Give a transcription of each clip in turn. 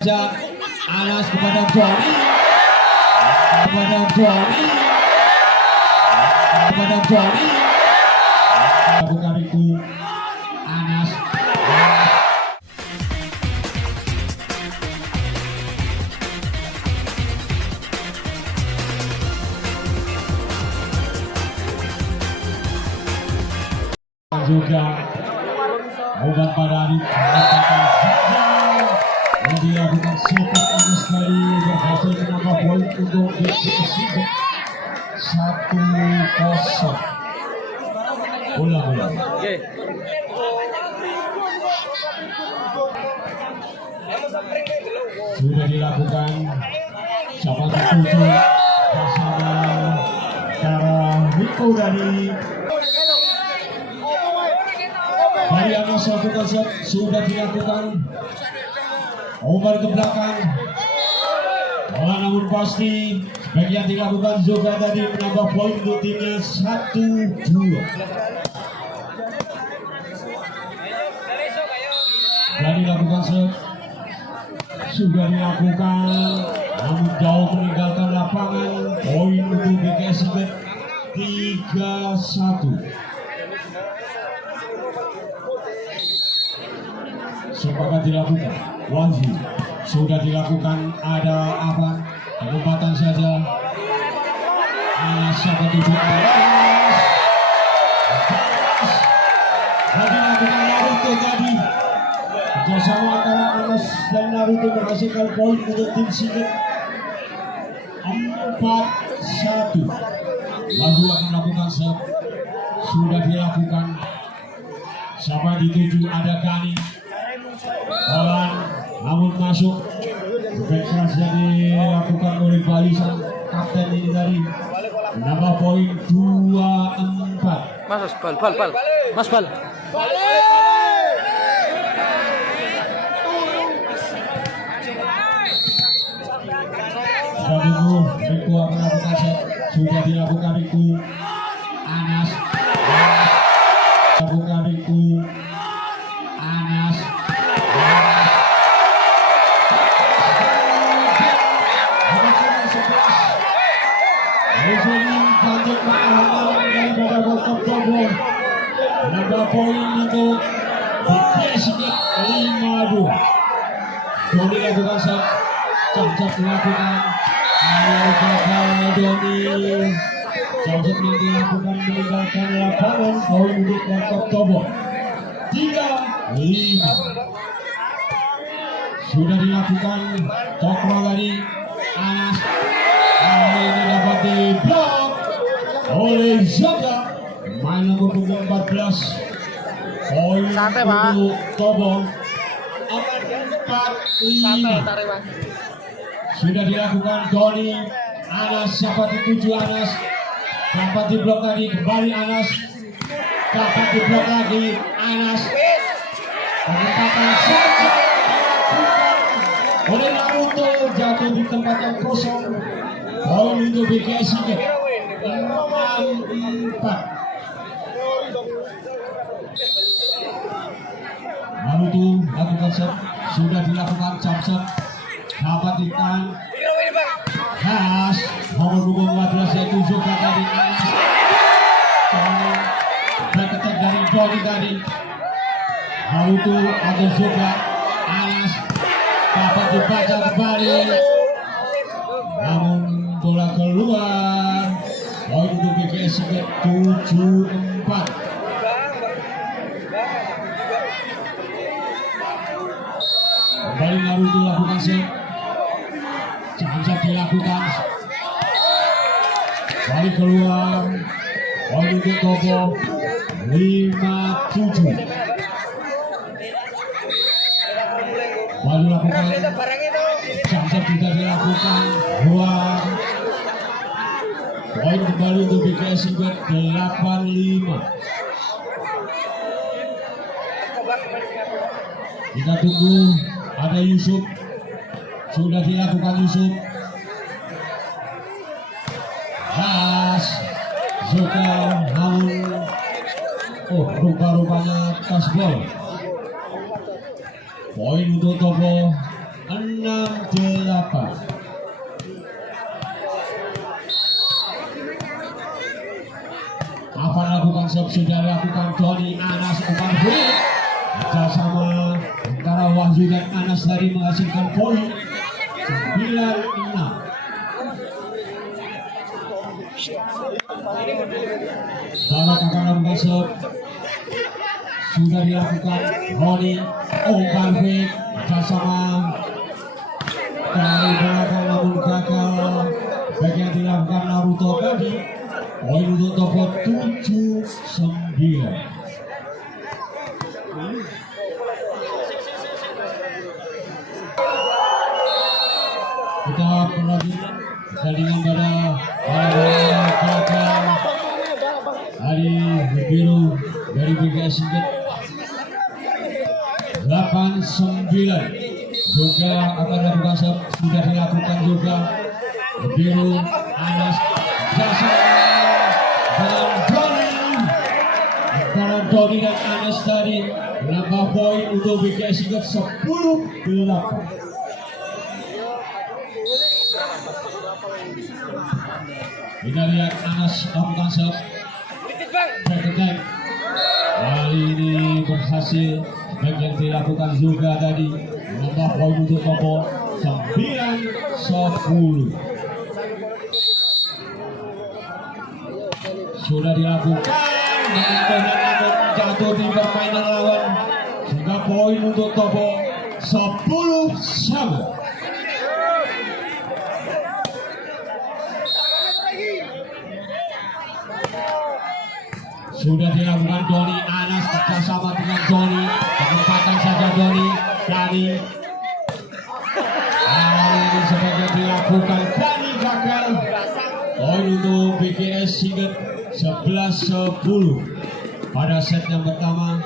Anas kepada Johnny, bukan itu Anas. Juga obat pada dilakukan sepak Anas kali berhasil menambah poin untuk BPS 1-0. Bola. Sudah dilakukan siapa tertuju bersama cara Rico dari Anas satu konsep sudah dilakukan. Umar ke belakang, namun pasti bagian dilakukan juga tadi menambah poin untuk timnya 1-2. Dan dilakukan sudah dilakukan, namun jauh meninggalkan lapangan. Poin untuk BKS 3-1. Sepakat dilakukan. Wajib sudah dilakukan, ada apa? Penempatan saja. Siapa tujuh Anas? Dan dilakukan Naruto tadi. Kerjasama antara Anas dan Naruto menghasilkan poin untuk tim Sigit 4-1. Lalu akan melakukan sudah dilakukan. Siapa dituju? Ada Gani. Namun masuk defense yang dilakukan oleh balisan kapten ini tadi menambah poin 2-4. Mas bal. Rico melakukan sudah dilakukan Rico. Anas lakukan Rico. Anas menambah poin untuk BPS 5-2. Doni lakukan Jamsat melakukan Doni Jamsat dilakukan meninggalkan lapangan. Poin untuk Jacob Tobo 3-5. Sudah dilakukan Cokro tadi. Anas ini dapat diblok oleh Zaga. Main nomor 14. Poin untuk Tobo 4-5. Sudah dilakukan Doni. Anas siapa dituju Anas. Dapat diblok lagi, kembali Anas. Dapat diblok lagi Anas. Penempatan saja oleh Naruto, jatuh di tempat yang kosong. Poin untuk BKS 6-4. Naruto lakukan sudah dilakukan Jamsat. Dapat ditahan. Khas nomor 14 yaitu Zoga dari Anas. Back attack dari Doni tadi. Naruto ada Zoga. Anas dapat dibaca kembali, namun bola keluar. Poin untuk BKS 7-4. Kembali Naruto lakukan set. Jamsat dilakukan. Balik keluar. Poin untuk Tobo 5-7. Lalu lakukan Jamsat juga dilakukan. Buang. Poin kembali untuk BKS 8-5. Kita tunggu ada Yusuf. Sudah dilakukan Yusuf. Khas Zoga namun rupa-rupanya kasbol. Poin untuk Tobo 6-8. Apa lakukan sudah lakukan Doni Anas umpan free kerjasama antara Wahyu dan Anas tadi menghasilkan poin 9-6. Barak akan lakukan sudah dilakukan Doni umpan free kerjasama dari belakang namun gagal. Bagian dilakukan Naruto tadi. Poin untuk Topo 7-9. Kita perhatikan pertandingan pada gagal hari biru dari BGS Singkat 8-9. Juga akan lakukan sudah dilakukan juga biru Anas jasa antara Doni dan Anas tadi menambah poin untuk BGS Singkat 10-8. Kita lihat Anas lakukan back attack. Kali ini berhasil. Back yang dilakukan juga tadi menambah poin untuk Topo 9-10. Sudah dilakukan namun jatuh di permainan lawan sehingga poin untuk Topo 10-9. Sudah dilakukan Doni Anas bersama dengan Doni, penempatan saja Doni dari ini sebagai dilakukan kali gagal. Poin untuk BGS Singkat 11-10 pada set yang pertama.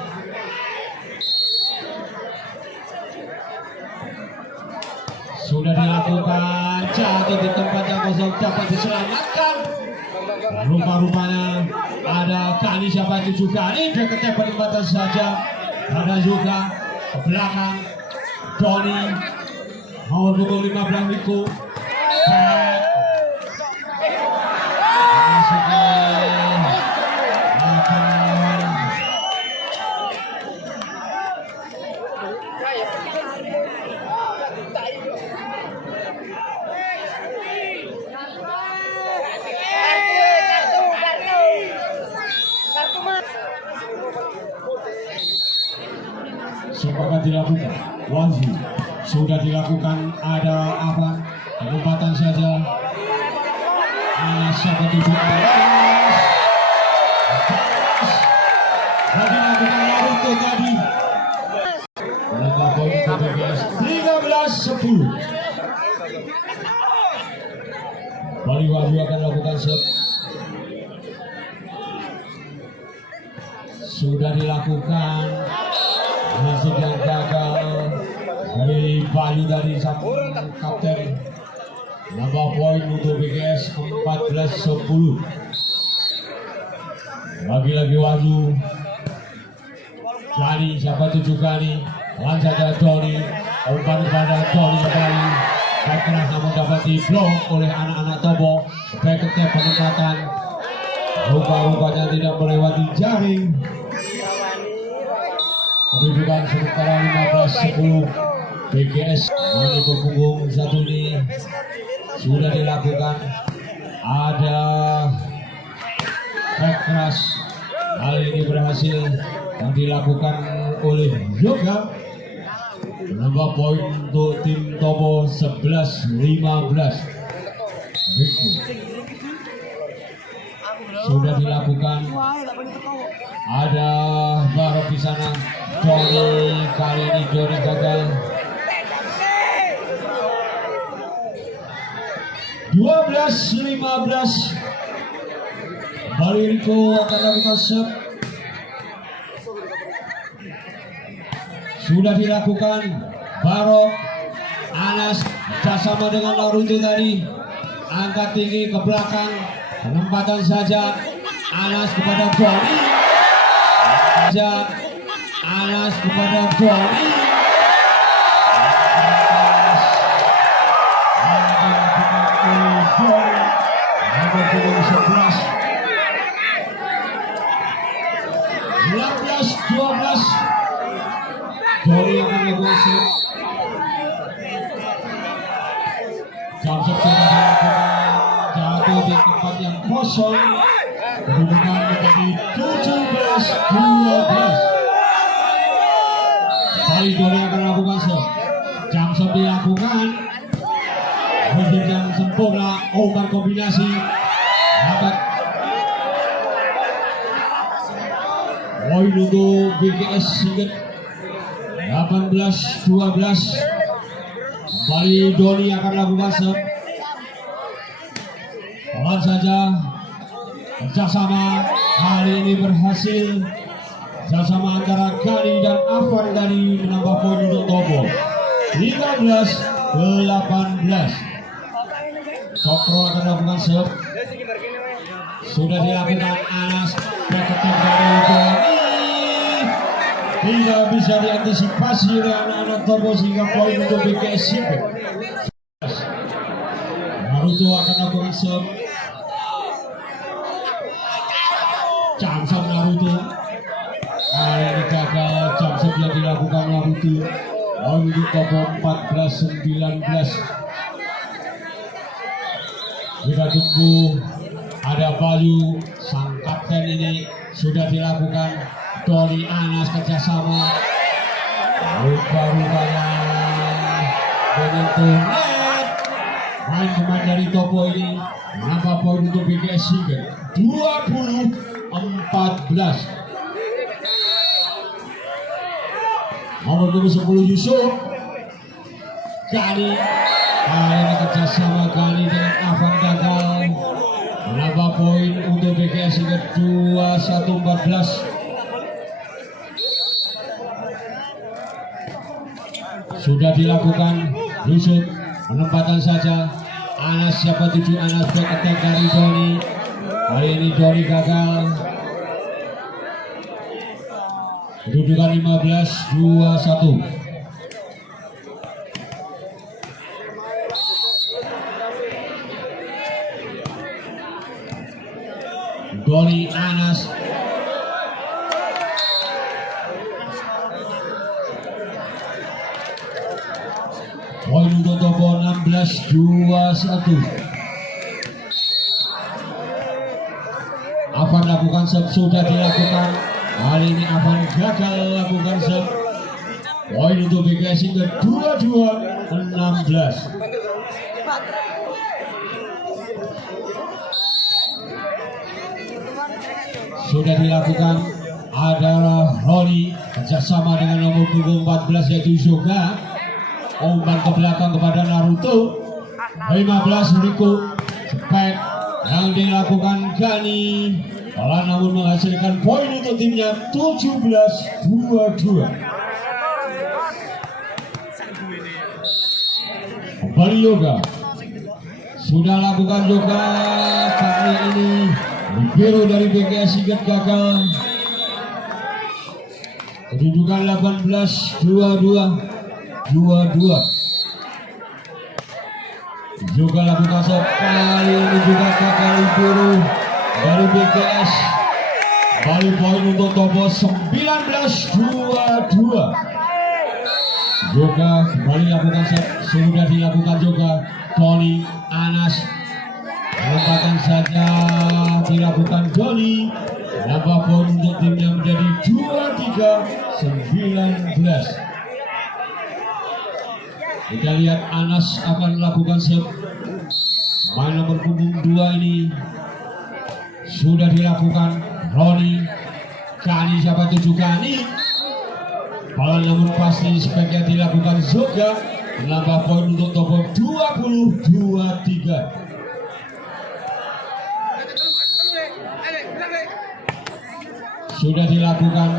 Sudah dilakukan jatuh di tempat yang kosong dapat diselamatkan. Rupa-rupanya ada kali siapa itu juga ini dekat penempatan saja. Ada juga ke belakang Doni nomor punggung 15 itu sepakat dilakukan. Wahyu sudah dilakukan. Ada apa? Penempatan saja. Anas siapa tujuh lagi lakukan Naruto tadi. Mereka poin ke BGS 13-10. Bali Wahyu akan lakukan set. Sudah dilakukan. Masuk yang gagal dari Bali dari sang kapten. Nambah poin untuk BGS 14-10. Lagi-lagi Wahyu. Kali siapa tujuh kali. Lanjut ada Doni. Umpan kepada Doni kembali. Baik keras namun dapat diblok oleh anak-anak Topo. Baik ketika penempatan. Rupa-rupanya tidak melewati jaring. Kedudukan sementara 15-10. BGS menekuk punggung satu ini sudah dilakukan. Ada back keras. Hal ini berhasil yang dilakukan oleh Yoga. Menambah poin untuk tim Topo 11-15. Sudah dilakukan. Ada Barok di sana. Doni kali ini Doni gagal. 12-15. Bali Riko akan lakukan set. Sudah dilakukan. Barok Anas bersama dengan Naruto tadi. Angkat tinggi ke belakang. Penempatan saja. Anas kepada Doni. Anas kepada Doni. 11, 16, 12. Doni akan melakukan set. Jamsep sudah dilakukan, jatuh di tempat yang kosong. Kedudukan menjadi 17-12. Kali Doni akan melakukan set. Jamsep dilakukan. Berhenti yang sempurna, umpan kombinasi. Dapat poin untuk BGS Sigit. 18-12. Kembali Doni akan lakukan set. Pelan saja. Kerjasama kali ini berhasil. Kerjasama antara Gani dan Afan Gani menambah poin untuk Tobo. 13-18. Sokro akan lakukan set. Sudah dilakukan Anas. Berketek dari Doni. Tidak bisa diantisipasi oleh anak-anak Tobo sehingga poin untuk BGS Sigit. Naruto akan lakukan serve. Jamsep Naruto. Kali ini gagal. Jamsep yang dilakukan Naruto. Poin untuk Tobo 14-19. Kita tunggu ada Bayu, sang kapten ini sudah dilakukan. Doni Anas kerjasama. Rupa-rupanya menyentuh net. Main pemain dari Topo ini menambah poin untuk BGS Sigit. 20-14. Nomor 10 Yusuf. Gani. Kali ini kerjasama Gani dengan Afan gagal. Menambah poin untuk BGS Sigit 21-14. Sudah dilakukan Yusuf, penempatan saja. Anas siapa tuju Anas, back attack dari Doni. Kali ini Doni gagal. Kedudukan 15-21. Doni Anas. Poin untuk Tobo 16-21. Afan lakukan serve, sudah dilakukan. Kali ini Afan gagal lakukan serve. Poin untuk BGS Sigit 22-16. Sudah dilakukan adalah Roni kerjasama dengan nomor punggung 14 yaitu Yoga. Umpan ke belakang kepada Naruto. 15 Riko. Spek yang dilakukan Gani. Pelan namun menghasilkan poin untuk timnya 17-22. Kembali Yoga. Sudah lakukan Yoga. Kali ini biru dari BGS Sigit gagal. Kedudukan 18-22. Juga lakukan serve, kali ini juga gagal biru dari BGS. Kali poin untuk Tobo 19-22. Juga kembali lakukan serve, sudah dilakukan juga Doni Anas. Penempatan saja dilakukan Doni. Nambah poin untuk timnya menjadi 23-19. Kita lihat Anas akan melakukan serve. Main nomor punggung 2 ini sudah dilakukan Roni. Gani siapa tuju Gani. Bola namun pasti speknya dilakukan Zoga. Menambah poin untuk Tobo 20-23. Sudah dilakukan.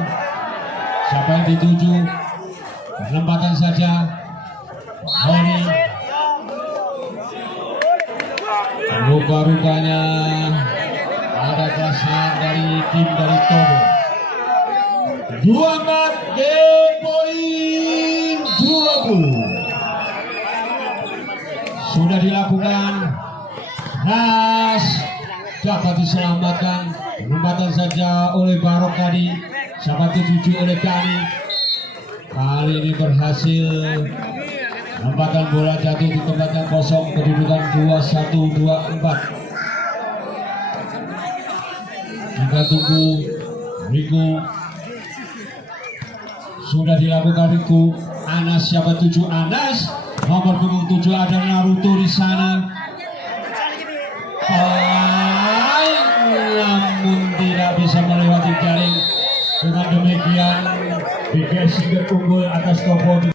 Siapa yang dituju? Penempatan saja Roni. Rupa-rupanya ada kasihan dari tim dari Tobo. 24 game poin 20. Sudah dilakukan. Ras dapat diselamatkan. Penempatan saja oleh Barok tadi. Sahabat 7 oleh Kani. Kali ini berhasil. Penempatan bola jatuh di tempat yang kosong. Kedudukan 2-1-2-4. Kita tunggu Riku. Sudah dilakukan Riku. Anas siapa 7 Anas. Nomor punggung 7 ada Naruto di sana. Namun tidak bisa melewati jaring. Dengan demikian BGS unggul atas Topo.